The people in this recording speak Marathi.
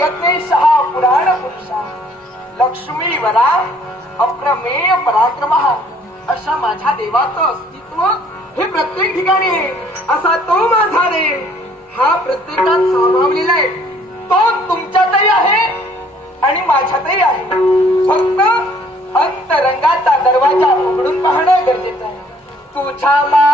यज्ञेश हा पुराण पुरुषा। लक्ष्मी वरा अप्रमेय पराक्रम। अशा माझ्या देवाचं अस्तित्व हे प्रत्येक ठिकाणी आहे। असा तो माझा देव। हा प्रत्येकात सामावलेला आहे। तो तुमच्यातही आहे आणि माझ्यातही आहे। फक्त अंतरंगाचा दरवाजा उघडून पाहणं गरजेचं आहे। तुझ्या माझ्यात